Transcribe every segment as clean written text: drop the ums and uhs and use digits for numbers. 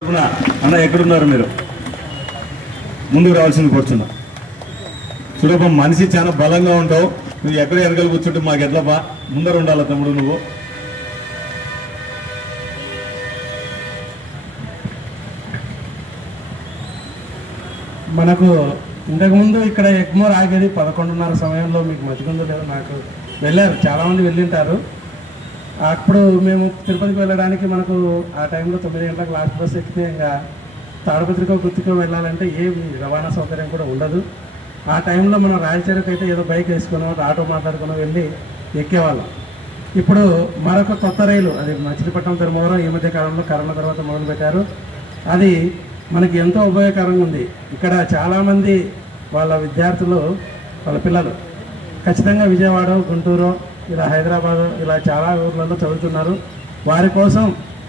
అన్న ఎక్కడున్నారు మీరు? ముందుకు రావాల్సింది కూర్చున్నా. సులభం మనిషి చాలా బలంగా ఉంటావు. నువ్వు ఎక్కడ వెనకాల కూర్చుంటే మాకు ఎట్లా బా ముందర ఉండాలి తమ్ముడు. నువ్వు మనకు ఇంతకుముందు ఇక్కడ ఎగ్మోర్ ఆగేది 11:30 సమయంలో. మీకు మధ్యకుందో లేదో నాకు వెళ్ళారు, చాలామంది వెళ్ళింటారు. అప్పుడు మేము తిరుపతికి వెళ్ళడానికి మనకు ఆ టైంలో 9 గంటలకు లాస్ట్ బస్ ఎక్కితే ఇంకా తాడపత్రికో గుర్తుకో వెళ్ళాలంటే ఏమి రవాణా సౌకర్యం కూడా ఉండదు. ఆ టైంలో మనం రాయలచీరకు అయితే ఏదో బైక్ వేసుకున్నాం, ఆటో మాట్లాడుకున్నాం, వెళ్ళి ఎక్కేవాళ్ళం. ఇప్పుడు మరొక కొత్త రైలు, అది మచిలీపట్నం ధర్మవరం ఈ మధ్య కాలంలో కరోనా తర్వాత మొదలుపెట్టారు. అది మనకి ఎంతో ఉపయోగకరంగా ఉంది. ఇక్కడ చాలామంది వాళ్ళ విద్యార్థులు, వాళ్ళ పిల్లలు ఖచ్చితంగా విజయవాడ, గుంటూరు, ఇలా హైదరాబాద్, ఇలా చాలా ఊర్లలో చదువుతున్నారు. వారి కోసం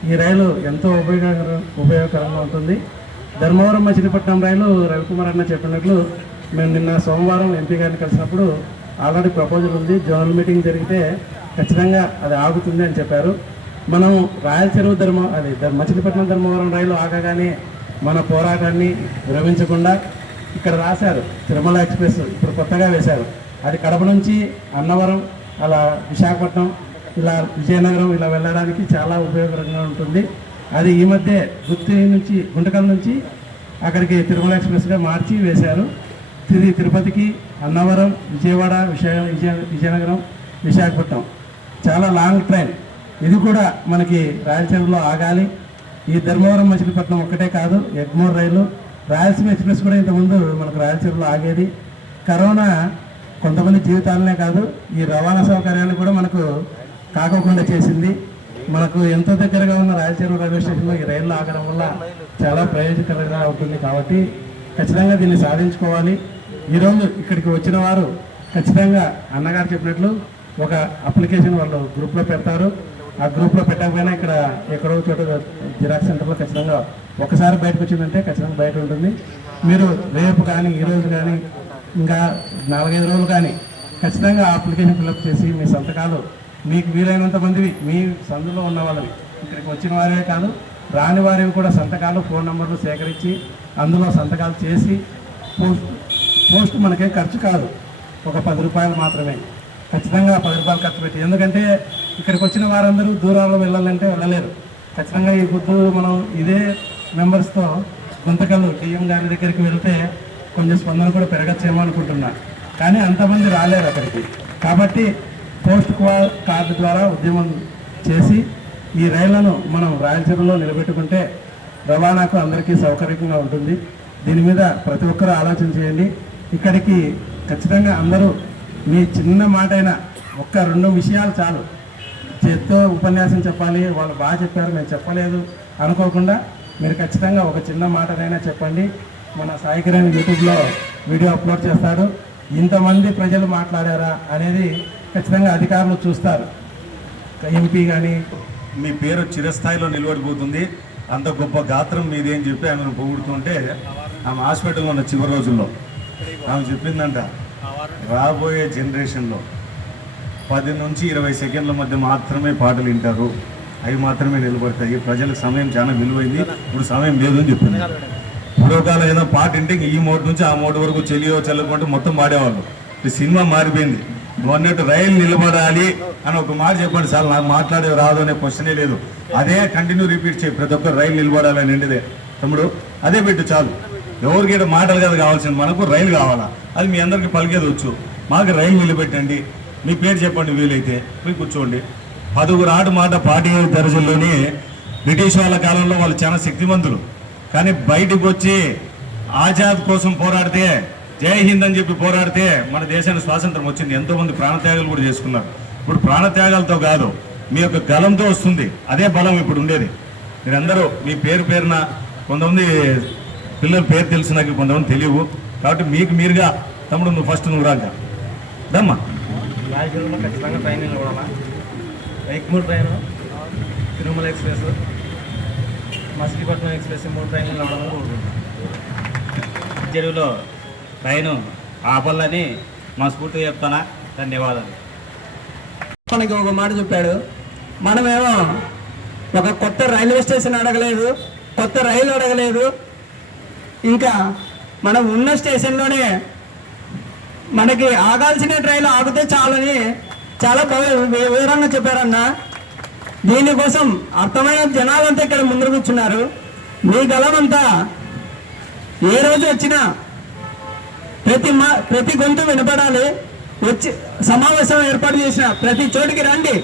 ఈ రైలు ఎంతో ఉపయోగకరంగా ఉంటుంది. ధర్మవరం మచిలీపట్నం రైలు రవికుమార్ అన్న చెప్పినట్లు మేము నిన్న సోమవారం ఎంపీ గారిని కలిసినప్పుడు ఆల్రెడీ ప్రపోజల్ ఉంది. జోనల్ మీటింగ్ జరిగితే ఖచ్చితంగా అది ఆగుతుంది అని చెప్పారు. మనం రాయలచెరువు మచిలీపట్నం ధర్మవరం రైలు ఆగగానే మన పోరాటాన్ని విరమించకుండా ఇక్కడ రాశారు తిరుమల ఎక్స్ప్రెస్, ఇప్పుడు కొత్తగా వేశారు. అది కడప నుంచి అన్నవరం, అలా విశాఖపట్నం, ఇలా విజయనగరం ఇలా వెళ్ళడానికి చాలా ఉపయోగకరంగా ఉంటుంది. అది ఈ మధ్య గుంటకల్ నుంచి అక్కడికి తిరుమల ఎక్స్ప్రెస్గా మార్చి వేశారు. ఇది తిరుపతికి, అన్నవరం, విజయవాడ, విజయనగరం, విశాఖపట్నం చాలా లాంగ్ ట్రైన్. ఇది కూడా మనకి రాయలసీమలో ఆగాలి. ఈ ధర్మవరం మచిలీపట్నం ఒక్కటే కాదు, ఎగ్మోర్ రైలు, రాయలసీమ ఎక్స్ప్రెస్ కూడా ఇంతకుముందు మనకు రాయలసీమలో ఆగేది. కరోనా కొంతమంది జీవితాలనే కాదు, ఈ రవాణా సౌకర్యాన్ని కూడా మనకు కాకోకుండా చేసింది. మనకు ఎంతో దగ్గరగా ఉన్న రాయలసీమ రైల్వే స్టేషన్లో ఈ రైళ్ళు ఆగడం వల్ల చాలా ప్రయోజనకరంగా ఉంటుంది. కాబట్టి ఖచ్చితంగా దీన్ని సాధించుకోవాలి. ఈరోజు ఇక్కడికి వచ్చిన వారు ఖచ్చితంగా అన్నగారు చెప్పినట్లు ఒక అప్లికేషన్ వాళ్ళు గ్రూప్లో పెడతారు. ఆ గ్రూప్లో పెట్టకపోయినా ఇక్కడ ఎక్కడో చోట జిరాక్స్ సెంటర్లో ఖచ్చితంగా ఒకసారి బయటకు వచ్చిందంటే ఖచ్చితంగా బయట ఉంటుంది. మీరు రేపు కానీ ఈరోజు కానీ ఇంకా 4-5 రోజులు కానీ ఖచ్చితంగా అప్లికేషన్ ఫిల్అప్ చేసి మీ సంతకాలు మీకు వీలైనంత మందివి, మీ సందులో ఉన్న వాళ్ళవి, ఇక్కడికి వచ్చిన వారే కాదు రాని వారివి కూడా సంతకాలు, ఫోన్ నెంబర్లు సేకరించి అందులో సంతకాలు చేసి పోస్ట్ మనకేం ఖర్చు కాదు, ఒక 10 రూపాయలు మాత్రమే. ఖచ్చితంగా 10 రూపాయలు ఖర్చు పెట్టి, ఎందుకంటే ఇక్కడికి వచ్చిన వారందరూ దూరాల్లో వెళ్ళాలంటే వెళ్ళలేరు. ఖచ్చితంగా ఈ పొద్దు మనం ఇదే మెంబర్స్తో గుంతకల్లు టీఎం గారి దగ్గరికి వెళ్తే కొంచెం స్పందన కూడా పెరగచ్చేమో అనుకుంటున్నా. కానీ అంతమంది రాలేరు అక్కడికి. కాబట్టి పోస్ట్ కార్డు ద్వారా ఉద్యమం చేసి ఈ రైళ్లను మనం రాయలసీమలో నిలబెట్టుకుంటే రవాణాకు అందరికీ సౌకర్యంగా ఉంటుంది. దీని మీద ప్రతి ఒక్కరూ ఆలోచన చేయండి. ఇక్కడికి ఖచ్చితంగా అందరూ మీ చిన్న మాట అయినా 1-2 విషయాలు చాలు. చేత్తో ఉపన్యాసం చెప్పాలి, వాళ్ళు బాగా చెప్పారు నేను చెప్పలేదు అనుకోకుండా మీరు ఖచ్చితంగా ఒక చిన్న మాటనైనా చెప్పండి. మన సాయి కిరణ్ యూట్యూబ్లో వీడియో అప్లోడ్ చేస్తాడు. ఇంతమంది ప్రజలు మాట్లాడారా అనేది ఖచ్చితంగా అధికారులు చూస్తారు. ఎంపీ కానీ మీ పేరు చిరస్థాయిలో నిలబడిపోతుంది. అంత గొప్ప గాత్రం మీది అని చెప్పి ఆమెను పొగుడుతుంటే ఆమె హాస్పిటల్లో ఉన్న చివరి రోజుల్లో ఆమె చెప్పిందంట, రాబోయే జనరేషన్లో 10 నుంచి 20 సెకండ్ల మధ్య మాత్రమే పాటలు వింటారు, అవి మాత్రమే నిలబడతాయి. ప్రజలకు సమయం చాలా విలువైంది, ఇప్పుడు సమయం లేదు అని చెప్పింది. పూర్వకాలం ఏదో పాట వింటే ఈ మోటు నుంచి ఆ మోటు వరకు చెలియో చల్లకుంటూ మొత్తం పాడేవాళ్ళు. ఈ సినిమా మారిపోయింది. నువ్వు అన్నట్టు రైలు నిలబడాలి అని ఒక మాట చెప్పండి సార్, నాకు మాట్లాడే రాదు అనే క్వశ్చనే లేదు. అదే కంటిన్యూ రిపీట్ చేయి, ప్రతి ఒక్కరు రైలు నిలబడాలని ఏంటిదే తమ్ముడు, అదే పెట్టు చాలు. ఎవరికి మాటలు కదా కావాల్సింది, మనకు రైలు కావాలా, అది మీ అందరికీ పలికేది వచ్చు. మాకు రైలు నిలబెట్టండి, మీ పేరు చెప్పండి, వీలైతే పోయి కూర్చోండి. 10 ఆట మాట పార్టీ దర్జల్లోని బ్రిటిష్ వాళ్ళ కాలంలో వాళ్ళు చాలా శక్తివంతులు. కానీ బయటకు వచ్చి ఆజాద్ కోసం పోరాడితే, జై హింద్ అని చెప్పి పోరాడితే మన దేశానికి స్వాతంత్రం వచ్చింది. ఎంతోమంది ప్రాణత్యాగాలు కూడా చేసుకున్నారు. ఇప్పుడు ప్రాణత్యాగాలతో కాదు, మీ యొక్క గలంతో వస్తుంది. అదే బలం ఇప్పుడు ఉండేది. మీరందరూ మీ పేరున, కొంతమంది పిల్లల పేరు తెలుసు నాకు, కొంతమంది తెలియవు. కాబట్టి మీకు మీరుగా తమ్ముడు నువ్వు ఫస్ట్ నువ్వు రాక దమ్మా. రాయలసీమలో ఖచ్చితంగా ట్రైన్ నిలబడాలా. Egmore train, Tirumala express, Machilipatnam express 3 ట్రైన్లు నిలబడాలని కోరుకుంటున్నాను. చెరువులో ట్రైను ఆపాలని మనస్ఫూర్తిగా చెప్తానా. ధన్యవాదాలు. మనకి ఒక మాట చెప్పాడు, మనమేమో ఒక కొత్త రైల్వే స్టేషన్ అడగలేదు, కొత్త రైలు అడగలేదు. ఇంకా మనం ఉన్న స్టేషన్లోనే మనకి ఆగాల్సిన ట్రైన్ ఆగితే చాలని చాలా బాగా వివరంగా చెప్పారన్న. దీనికోసం అర్థమైన జనాలంతా ఇక్కడ ముందు కూర్చున్నారు. మీ గలమంతా ఏ రోజు వచ్చినా ప్రతి గొంతు వినపడాలి. వచ్చి సమావేశం ఏర్పాటు చేసిన ప్రతి చోటికి రండి.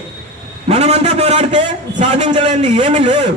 మనమంతా పోరాడితే సాధించలేనిది ఏమీ లేదు.